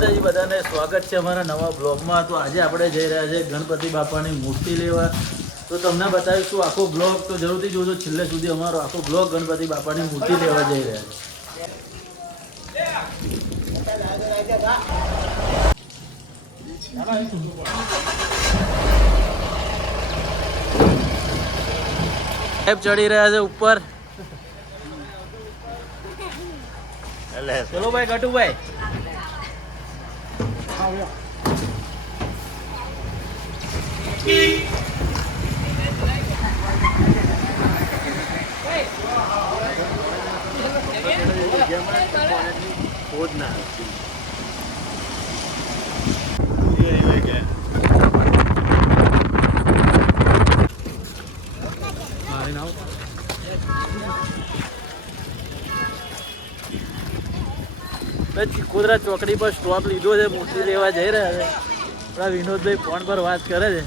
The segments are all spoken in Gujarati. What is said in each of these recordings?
બધાને સ્વાગત છે અમારા નવા બ્લોગમાં. તો આજે આપણે જઈ રહ્યા છે ગણપતિ બાપાની મૂર્તિ લેવા. તો તમને બતાવીશું આખો બ્લોગ, તો જરૂરથી જોજો છેલ્લે સુધી. અમારો આખો બ્લોગ ગણપતિ બાપાની મૂર્તિ લેવા જઈ રહ્યા છે. ચડી રહ્યા છે ઉપર. ચલો ભાઈ કટુભાઈ. ચિકોદરા ચોકડી પર સ્ટોપ લીધો છે, મૂર્તિ લેવા જઈ રહ્યા છે. આપણા વિનોદભાઈ ફોન પર વાત કરે છે.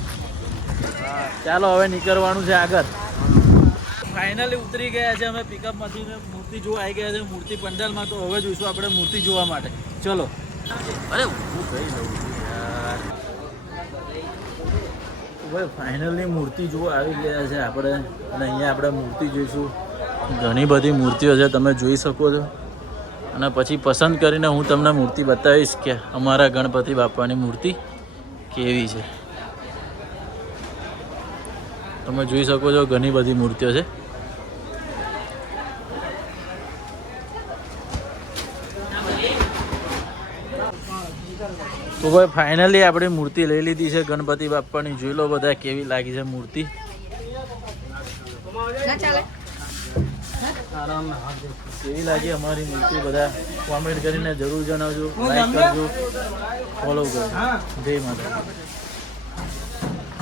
ચાલો હવે નીકળવાનું છે આગળ. ફાઇનલી ઉતરી ગયા છે અમે પિકઅપમાંથી. મૂર્તિ જોવા આવી ગયા છે મૂર્તિ પંડાલમાં. તો હવે જોઈશું આપણે મૂર્તિ જોવા માટે. ચલો. અરે ઊભું થઈ લઉં યાર. ભાઈ ફાઇનલી મૂર્તિ જોવા આવી ગયા છે આપણે. અને અહીંયા આપણે મૂર્તિ જોઈશું. ઘણી બધી મૂર્તિઓ છે, તમે જોઈ શકો છો. અને પછી પસંદ કરીને હું તમને મૂર્તિ બતાવીશ કે અમારા ગણપતિ બાપાની મૂર્તિ કેવી છે. તમે જોઈ શકો છો ઘણી બધી મૂર્તિઓ છે. તો ભાઈ ફાઇનલી આપણે મૂર્તિ લઈ લીધી છે ગણપતિ બાપાની. જોઈ લો બધા કેવી લાગી છે મૂર્તિ. કેવી લાગી અમારી મૂર્તિ બધા કોમેન્ટ કરીને જરૂર જણાવજો. લાઈક કરજો, ફોલો કરજો. જય માતા.